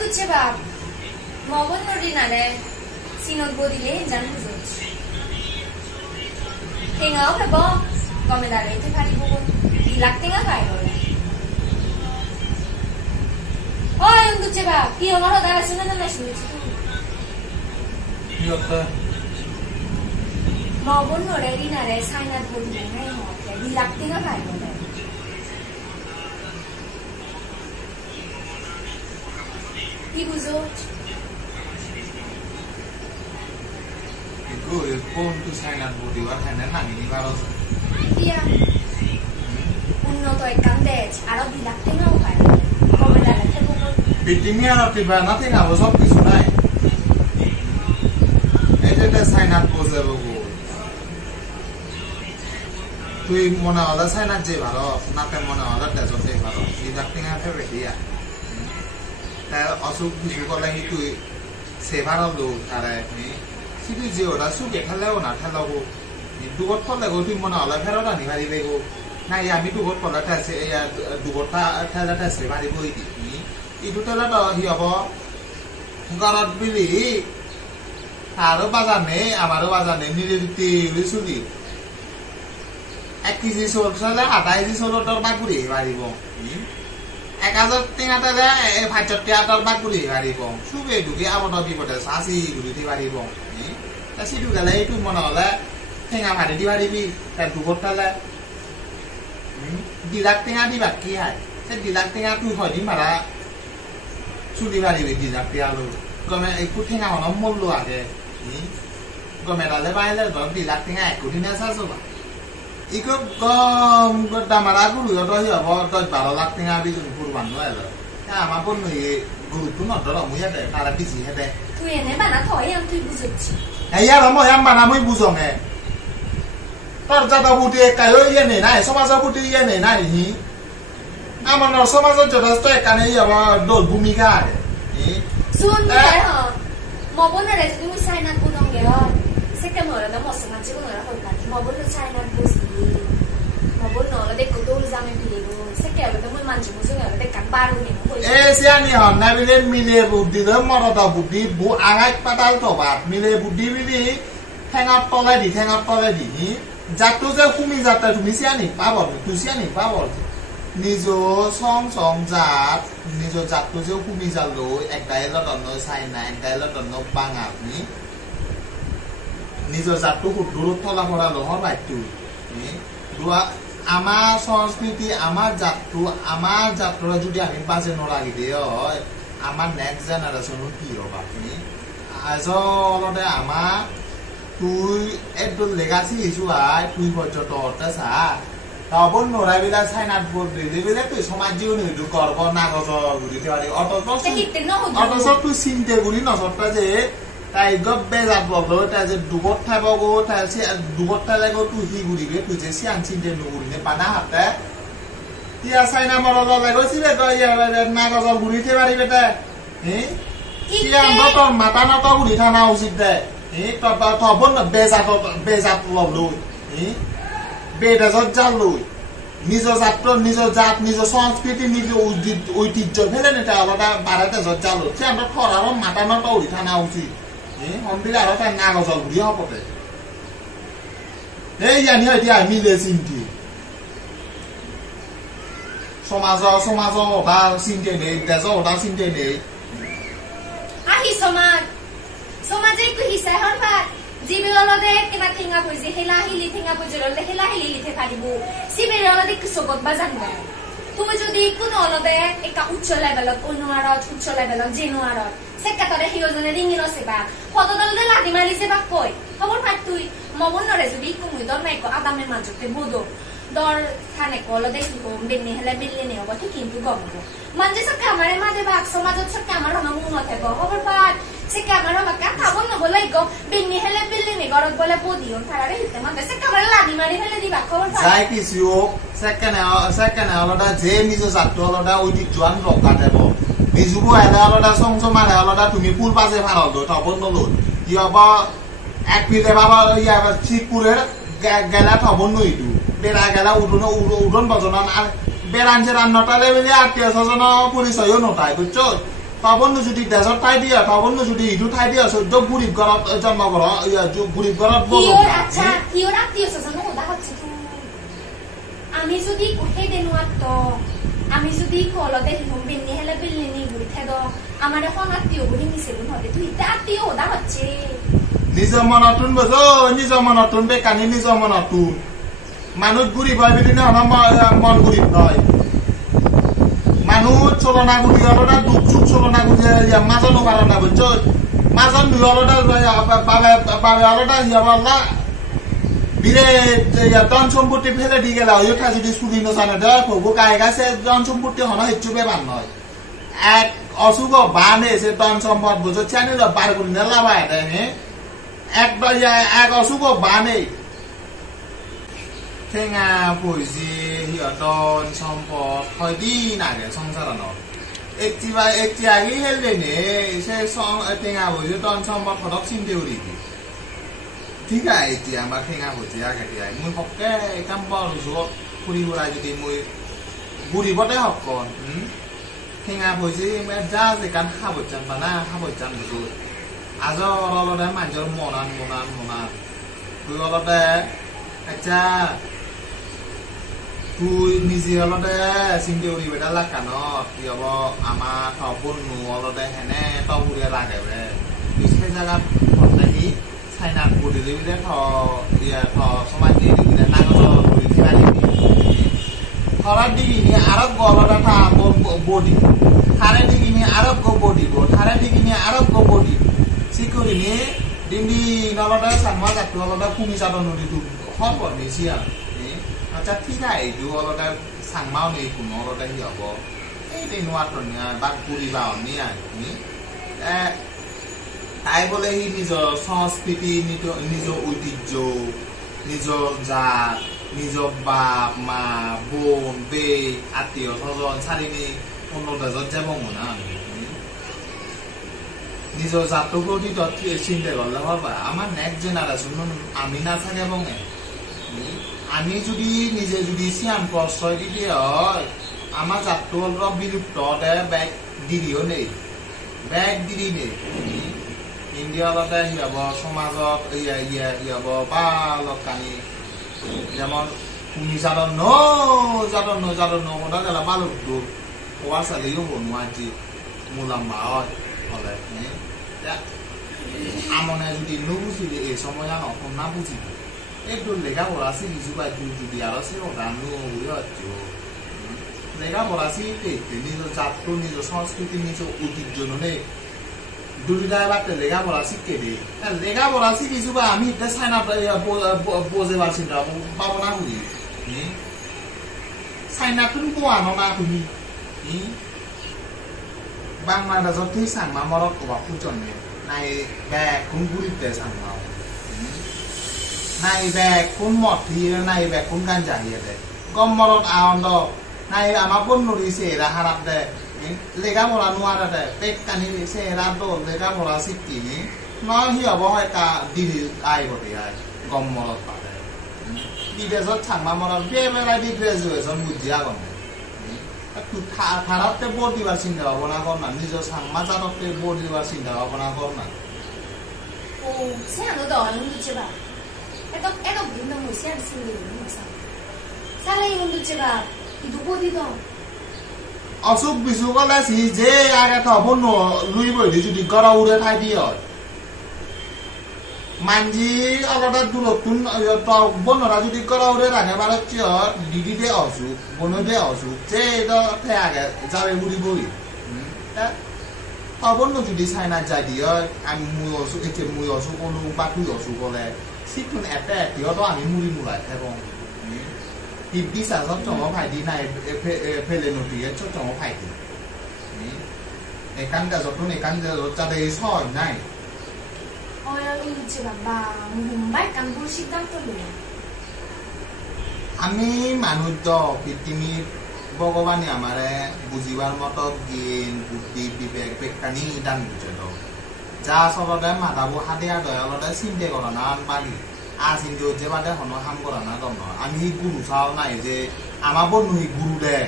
দুচ্ছে বাপ মবন নদী নালে সিনত বদিলে জান বুঝছ হেঙাও হেব গমে দাঁড়াইতে পারিব লাগতেঙা খাই বলে ওই দুচ্ছে বাপ কি আমার দাঁড়া শুনে না শুনেছি কি কথা মবন নড়াই নারে সাইনাত বদিলে নাই হতে লাগতেঙা খাই বলে কি বুঝো itu pun tu saya nak budi war hanya nang ini baru iya unnot ekkan dech aro dilakteঙাও পায় কবে দাঁড়াতে বলবো biddingnya tiba nanti nggak bosok di sungai এটা saya nak bose bogo তুই মনে হলো saya nak je baro নাকে মনে হলো দেশত je baro dilakteঙা ফেবে দিয়া তা অসুখ কিছু করলে তুই সেভারও লোক তারা নি সিধু যে ওরা সুখে খেলেও না খেলাবো দুগত ফলে গো তুই মনে হলে ফেরত আনি মারিবে গো না আমি দুগত ফলে ঠেলছে দুগতটা ঠেলা ঠেলছে মারিব ইটো ঠেলাটা হি হব ঘৰত বিলি তারও বাজার নেই আমারও বাজার নেই নিজে দিতে চুলি 1 কেজি চোল চলে আধা কেজি চোলৰ তোৰ বাক ঘূৰি মাৰিব 1000 টেঙা তেলে 500 টেঙাৰ বাক ঘূৰি মাৰিব চুবে ঢুকি আবদ্ধ বিপদে চাচি ঘূৰি দি মাৰিব সিধু গেলে এইটো মনে হলে টেঙা ভাৰি দি মাৰিবি তাৰ দুগত ঠেলে দিলাক টেঙা দিবা কি হয় সেই দিলাক টেঙা তুই হয় দি মাৰা চুলি মাৰিবি দিলাক টেঙা লৈ গমে একো টেঙা হন মূল্য আগে গমে ডালে পাইলে ধৰ দিলাক টেঙা একো দিনে চাচবা ইকো গম দামাৰা গুৰু তই হব 10-12 লাখ টেঙা বিজুন কুরবান নয় আমার বোন গুরুত্ব নধর মুই হেদে তারা বিজি হেদে তুই এনে বানা থই আম তুই বুঝছি হেয়া রম হেম বানা মুই বুঝমে তোর জাদা বুটি কায়ো ইয়ে নেই নাই সমাজ বুটি ইয়ে নেই নাই হি আমার সমাজ যথেষ্ট এখানে ইয়া দল ভূমিকা আছে শুন মবনরে যদি মুই সাইনাত বুদং গে সে কেমরা না মস মাঝে কোন রা হই কাজ মবন সাইনাত বুঝি মবন নলে দেখো দৌল জামে বিলেগো সে কেবল তো মুই মানছি বুঝো গেলে দেখ কান বারু নি এ সিয়ানি হন না বিলে মিলে বুদ্ধি দ মরদা বুদ্ধি বু আগাই পাতাল তো বাত মিলে বুদ্ধি বিলি ঠেঙাত তলে দি জাতটো যে কুমি জাতটা তুমি সিয়ানি পাব তুই সিয়ানি পাব নিজ সং জাত নিজ জাতটো যে কুমি জালো একটাই লটন চাইনা একটাই লটন বাঙালি নিজ জাতটো দূৰত তলা পড়া লহর বাইটু আমার সংস্কৃতি আমার জাতরা যদি আমি বাজে নরাগি দিয়ে হয় আমার নেক্সট জেনারেশন কি হবা তুমি আজ অলরে আমার তুই একদম লেগাসি ইস্যু আয় তুই পর্যটকটা চা তখন নরাবিলা চাইনাত বলে তুই সমাজ জীবন হইতো করব না গজ ঘুরিতে পারি অথচ তুই চিন্তে গুলি নজরটা যে তাই গব্বে জাত বললো তাই যে দুবত ঠাইব গো তাই দুবত ঠাইলে গো তুই হি ঘুরিবে তুই যে সিয়ান চিন্তে নুগুরিনে পানা হাতে তিয়া চাইনা মরল লাগো চিবে না গজ ঘুরিতে পারিবে তাই সিয়ান তোর মাথা নত ঘুরি থানা উচিত দে তবন বেজাত ললো বেদাজত জাল লই নিজ জাত নিজ সংস্কৃতি নিজ ঐতিহ্য ফেলে নেতা আলাদা বাড়াতে যত জাল সিয়ান থরার মাথা নত উড়ি থানা উচিত হমবিলা আৰু তাই না গজল ঘূৰি হপতে এই জানি এতিয়া মিলে চিন্তি সমাজ ওটা চিন্তে নেই দেশ ওটা চিন্তে নেই আহি সমাজে একটু হিসাই হন বা জিবিলতে কিবা ঠেঙা পইছে হেলা হিলি ঠেঙা পইছে ললে হেলা হিলি লিখে পারিব সিবিলতে একটু সবত বা জানবা তুমি যদি কোনো অলবে একটা উচ্চ লেভেলত উচ্চ লেভেলত জেনুয়ারত সেক্কাতরে হিরোজনে রিঙি রসে বা কতদলতে লাদি মারিছে বা কই খবর পাই তুই মবন নরে যদি কুমুই দর নাই কো আদামের মাজতে বুদো দর থানে কলো দেখি কো বেনে হেলা বেলে নে হবো ঠিক কিন্তু গমবো মানে সব কামারে মাঝে ভাগ সমাজত সব কামার হামা মুনতে গো খবর পাই সে কামার হামা কা খাবো না বলে গো বেনে হেলা বেলে নে গরত বলে বদিও তারারে হিতে মানে সে কামারে লাদি মারি ফেলে দিবা খবর পাই যাই কিছু সেকেন্ড আলাদা যে নিজ জাতটো আলাদা ঐতিহ্যৱান ৰখা দেব বিজুবো এনে আলাদা সংসমান আলাদা তুমি ফুল পাশে ভাড়া দো তবন নলো কি হবা এক পিলে বাবা ইয়া শিবপুরের গেলা তবন নইদু বেড়া গেলা উডন বজনা আর বেড়ানছে রান্নাটা লেভেলে 800 জন পরিচয়ও নটাই বুঝছো তবন্ন যদি দেশত ঠাই দিয়া তবন্ন যদি ইটো ঠাই দিয়া সদ্য গুরিব ঘৰত জন্ম কৰ গুরিব ঘৰত আচ্ছা কিয় আত্মীয় স্বজন ওদা হচ্ছে আমি যদি কোঠে দেনুয়াত তো আমি যদি কলতে হিম বিন্নি হেলে বিল্লিনি গুড়ি থাই দো আমার এখন আত্মীয় গুড়ি মিশে গুণ হবে তুই আত্মীয় ওদা হচ্ছে নিজৰ মনতুন বজো নিজৰ মনতুন বেকানি নিজৰ মনতুন মানুষ গুরিব হয় বিদিনে মন গুরিব নয় মানুষ চলনা গুড়ি অলটা দুঃখ সুখ চলনা গুড়ি মাজন পারে না বুঝছো মাজন দুই অলটা বাবে অলটা হিয়াবল্লা বিরে ধন সম্পত্তি ফেলে দি গেলা ওই ঠা যদি চুরি নজানে দেয় ভগু গায়ে গাছে ধন সম্পত্তি হন হেঁচু বেবার নয় এক অসুখ বানে সে ধন সম্পদ বুঝো চ্যানেল বার করে নেলাবাই দেয় এক অসুখ বানে ঠেঙা পুঁজি সিহঁতৰ সম্পদ হয়দি নাগে সংসাৰত এতিয়া হেলেনে ঠেঙা পুঁজি তন সম্পদ সদক চিন্তি উৰি ঠিক আছে এতিয়া আমাৰ ঠেঙা পুঁজি আগে দিয়া মই সবকে কাম পাওঁ ফুৰি ফুৰাই যদি মই ঘূৰিবতে হক কন ঠেঙা পুঁজি যা যেকান সাবধান পানা সাবধান বুজো আজৰ অলপতে মানুহৰ মনান মনান মনান তুই অলপতে আচ্ছা তুই নিজে অলপতে চিন্তি উৰি বেটা লাগ কাণত কি হ'ব আমাৰ বন্ধু অলপতে হেনে তবুৰে লাগে বে তুই সেই জেগাত থাকি চাইনাত বদিলে বোলে সমাজ দিয়ে দিলে নাগত ধৰি থিবা দিবি থৰাত দিকিনি আৰু গলতে থা বডি থাৰে দিকিনি আৰু বডিব থাৰে দিকিনি আৰু বডিব চিকুৰিনি দিনদি নলতে চাংমা জাতটো অলপতে কুমি চাদৰ নদীটো সৰ্ব বেছি আৰু আচ্ছা ঠিক আছে এইটো অলপতে চাংমাও নেই কোনো অলপতে সি হ'ব এই নোৱাটো বা ঘূৰিবা নি তাই বোলে সি নিজৰ সংস্কৃতি নিজৰ ঐতিহ্য নিজৰ জাত নিজৰ বাপ মা বোন বে আত্মীয় স্বজন চাৰিনি অন্যদেশত যাব না নিজৰ জাতটোৰ প্ৰতি চিন্তা কৰিলে হবা আমাৰ নেক্সট জেনাৰেশ্যন আমি নাথাকে বঙে আমি যদি নিজে যদি চিয়ান প্ৰশ্ৰয় দি দিয়ে হয় আমাৰ জাতটো অলপ বিলুপ্ত বেগ দিদিও নেই বেগ দিদি নেই ইণ্ডিয়া অলপতে সিয়াব সমাজত সিয়াব বা অলপ কানি যেমন কুমি চাদৰ কথা গেলা বালুক দূৰ কোৱা চালিও বনোৱা যি মুলাম্বা হয় হলে আমনে যদি নুবুজিলে এই সময় অসম না বুজিব এইটো লেখা পঢ়া শিকিছো বা যদি আৰু চিৰদানো লেখা পঢ়া শিকে নিজৰ জাতটো নিজৰ সংস্কৃতি নিজৰ ঐতিহ্য নেই দুটা বাতে লেখা পঢ়া শিকে দেই লেখা পঢ়া শিকিছো বা আমি এতিয়া চাইনাত বজেবাৰ চিন্তা পাব না বুজি চাইনাতো পোৱা না তুমি বাংলাদেশত সেই চাংমা মৰত ক'বা ফুজনে নাই বেগ কোন গুৰিতে চাংমাও নাই বেগ কোন মদ হিয়ে নাই বেগ কোন গাঞ্জা হিয়ে দে গম মৰত আনন্দ নাই আমাৰ বন্ধুৰি চেহেৰা হাৰাপ দে লেখা পঢ়া নোৱাৰে দে পেক কানি চেহেৰা দল লেখা পঢ়া চিকি নহয় সি হ'ব হয় কা দিদি আহিব দিয়ে গম মৰত পালে বিদেশত চাংমা মৰত বেবেৰাই গ্ৰেজুৱেশ্যন বুজিয়া গম ভাৰতে বৰ দিবাৰ চিন্তা ভাৱনা কৰ না নিজৰ চাংমা জাততে বৰ দিবাৰ চিন্তা ভাৱনা কৰ না অসুখ বিসুখ হলে যে আগে থব লুই বহি যদি গড় উড়ে খাই দিয়ে মানজি অলপটা দূরতুন বনরা যদি গড় উড়ে রাখে বারে চিয়র দিদি দে অসুখ বনো দে অসুখ যে আগে যাবে উড়ি বই তবন যদি চাইনা যাই দিয়ে আমি মুই অসুখ এতিয়া মুই অসুখ কোনো বা তুই অসুখ হলে সিখন এটা এটিও আমি মুড়ি মুড়াই এবং bisa চট্টঙৰ ভাইটি নাই ফেলে নদীয়ে চট্টঙৰ ভাইটি একান গাজতোন একান গাজত যাতে ছয় নাই আমি মানুষ পৃথিবীর ভগবানে আমারে বুঝিবার মতো জ্ঞান বুদ্ধি বিবেক বিজ্ঞানী দান দিছে যা আচলতে মাথাবোৰ হাতিয়া দয়ালতে চিন্তা কৰা না আনপাৰি চিন্তা হচ্ছে বাদে হনো হাম করা না দম আমি গুরু চাও নাই যে আমার বন্ধু গুরু দে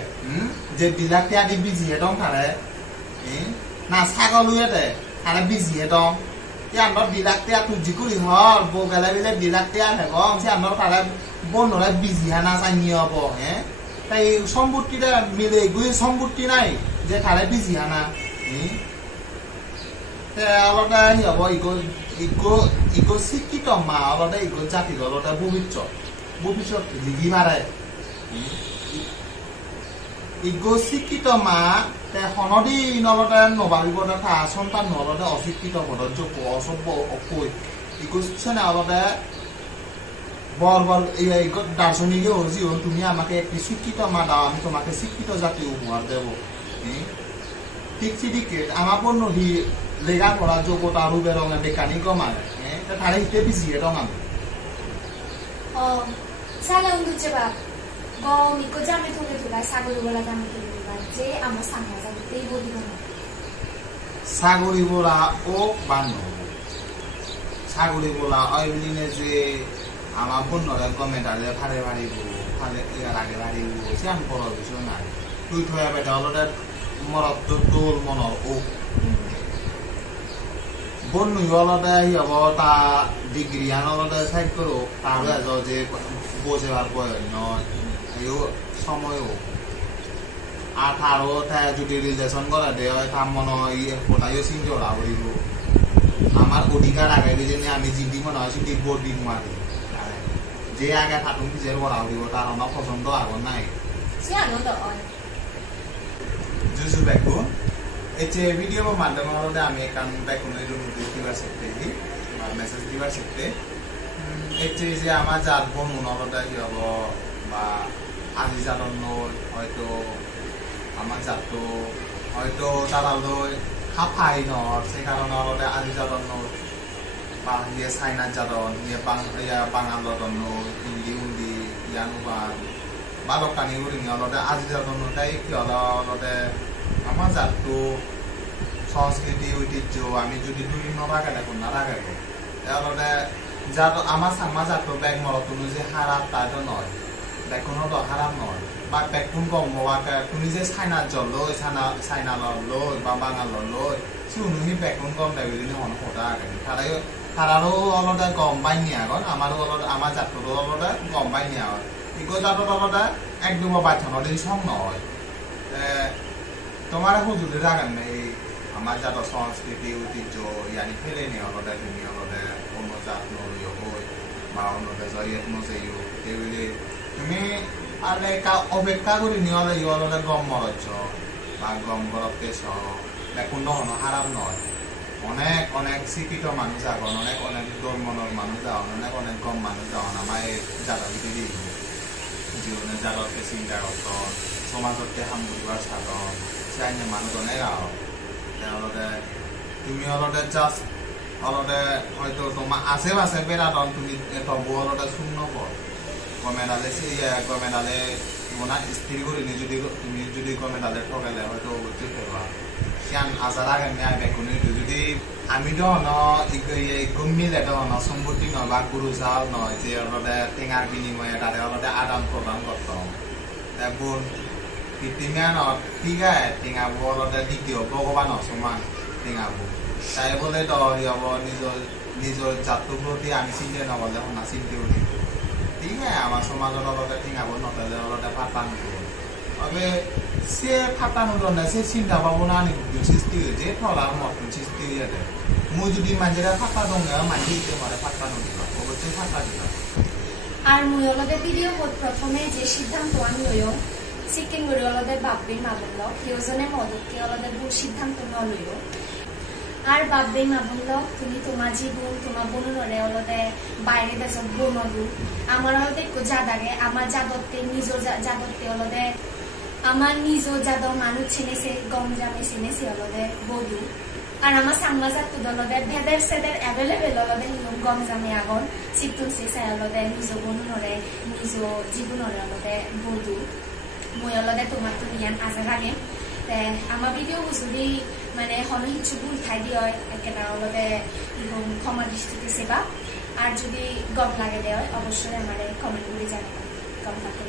যে বিলাক ত্যাদি বিজি দম থাকে না ছাগলুয়ে দে তারা বিজিয়ে দম ইয়ানোর দিলাকটিয়া তুই জিকুরি হর বউ গেলে বিলে দিলাকটিয়া হেগম সে আনোর তারা বন্ধরা বিজিয়া না চাইনি হব হ্যাঁ তাই সম্পত্তিটা মিলে গুই সম্পত্তি নাই যে তারা বিজিয়া না আলাদা হব ইগো শিক্ষিত মা আলাদা ইগো জাতির আলাদা ভবিষ্যৎ লিগি মারে ইগো শিক্ষিত মা হনদি নলদা নবালিব দেখা সন্তান নলদা অশিক্ষিত পদ যোগ অসভ্য অকই ইগো সেনা আলাদা বর ইগো দার্শনিকে জীবন তুমি আমাকে একটি শিক্ষিত মা দাও আমি তোমাকে শিক্ষিত জাতি উপহার দেব ঠিক সিদিকে আমার পণ্য লেগা পড়া যোগ্যতা রূপে রঙে বেকানি কমায় তারা হিতে বিজিয়ে রঙ আমি সালা উন্দুচে বাপ গম ইকো জামে থলে থুলা সাগরি বলা জামে থলে থুলা যে আমার সামনে যাবে এই বলি না সাগরি বলা ও বানো সাগরি বলা ওই দিনে যে আমার বন্ধুরা গমে ডালে ভারে ভারিব ভালে ইয়ার আগে ভারিব সে আমি বড় বিষয় নাই তুই থয়া বেটা হলদে মরত দোল মনৰ ও বন্ধু হলদে হব তা ডিগ্রি আনলদে সাইড করো তাহলে যে বসে আর বয় নয় সময়ও আর তারও যদি রিলেশন করা দেয় তার মনে হয় কোথায় চিন্তা ওরা করিব আমার অধিকার আগে যে আমি জিদি মনে হয় সিদ্ধি বোর্ড দিন মারি যে আগে থাকুন পিছের ওরা করিব তার আমার পছন্দ আগর নাই জুজু বেকুন এই যে ভিডিও মাধ্যমে হলে আমি কারণ বেকুনের দিবার শিখতে মেসেজ দিবার শিখতে এই যে আমার যার বোন হলদে কি হব বা আজি জানন হয়তো আমার জাতো হয়তো তারা লই হাফাই নর সে কারণে হলদে আজি জানন বা ইয়ে চাইনা জাদন ইয়ে বাঙাল হিন্দি উন্দি ইয়ানুবান বালকানি উড়ি হলদে আজি জানন তাই কি হলদে আমার জাতো সংস্কৃতি ঐতিহ্য আমি যদি দুই নরাগে দেখুন না রাগাইব হলদে যাতো আমার সামা জাতো ব্যাগ মরতুনো যে হারাপ তা তো নয় বেকুনো তো হারাম নয় বা বেকুন কম হওয়াকে তুমি যে চাইনা জল লই চাইনা লই বা বাঙাল লই শুনুহি বেকুন কম দেবিলিনি হন হতা আগে তারারও অলদে গম বাইনি আগত আমারও অলদে আমার জাতৰো অলদে গম বাইনি আগত ইগো জাতত অলদে একদম বাধ্যনৰ দিন সং নহয় তোমার হুজুরে রাখেন এই আমার জাত সংস্কৃতি ঐতিহ্য ইয়ানি ফেলে নি অলদে তুমি অলদে অন্য জাত নলিও হই বা অন্যদে জয়েত নজেইও এইবুলি তুমি আরে অপেক্ষা করি নিহলে ইহলে গম মরছ বা গম গরব পেছ দেখুন নহন হারাম নয় অনেক অনেক শিক্ষিত মানুষ আগন অনেক ধর্মনের মানুষ যাওয়ান অনেক গম মানুষ যাওয়ান আমার এই জায়গা ভিতরে জীবনে জাগতকে চিন্তা করতন সমাজতকে হাম বুঝবার সাধন চাইনে মানুষ অনেক আহ তুমি অলদে জাস্ট অলদে হয়তো তোমার আশেপাশে বেড়াতন তুমি তবু অলদে শূন্য পর গমেডালে গমেডালে মনা স্থির করিনি যদি তুমি যদি গমেডালে ঠকালে হয়তো অবশ্যই ফেলবা সিয়ান আসার আগে নেয় বেকুনি যদি আমি দহন মিলে দহন সম্পত্তি নয় বা গুরু চাল নয় যে অলদে টেঙার বিনিময়ে তাদের অলদে আদান প্রদান করতাম বোন টিঙানত টিগায় টেঙাবো অলদে দ্বিতীয় ভগবান সমান টেঙাবো তাই বলে তো হব নিজৰ জাতটোৰ প্ৰতি আমি চিন্তা নকলে শুনা চিন্তাও দিব ঠিক আছে আমার সমাজের অলদে টিঙাব নতলে অলদে ফাটা নুব তবে সে ফাটা নুদনে সে চিন্তা ভাবনা সৃষ্টি হয়েছে ফলার মতন সৃষ্টি হয়ে যায় মই যদি মানুষেরা ফাটা দং মানুষ দিতে পারে ফাটা নুদিবা অবশ্যই ফাটা দিবা আর মই অলদে ভিডিও প্রথমে যে সিদ্ধান্ত আমি লইও চিকেন গুড়ি অলদে বাপবে মাবল কেউজনে মদতকে অলদে ভুল সিদ্ধান্ত নলইও আর বাপবে মাবল তুমি তোমার জীবন তোমার বোনরে অলদে বাইরে দেশ বোনলু আমার অলদে জাদাগে আমার জাদতে নিজ জাদতে অলদে আমার নিজ জাদ মানুষ চিনেছে গম জামে চিনেছে অলদে বধু আর আমার সাংমা জাত অলদে ভেদের সেদের এভেলেবেল অলদে গম জামে আগন চিতুলছে চাই অলদে নিজ বোনরে নিজ জীবনরে অলদে বধু মই অলদে তোমার তো ইয়ান আজে লাগে আমার ভিডিও যদি মানে হন কিছু ভুল ঠাই দিয়ে একেবারে অলদে ক্ষমা দৃষ্টিতে সেবা আর যদি গম লাগে দেয় অবশ্যই আমার কমেন্ট করে জানাবেন গম থাকতে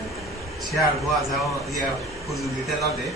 শেয়ার হওয়া যাও ইয়ে হুজুর দিতে লদে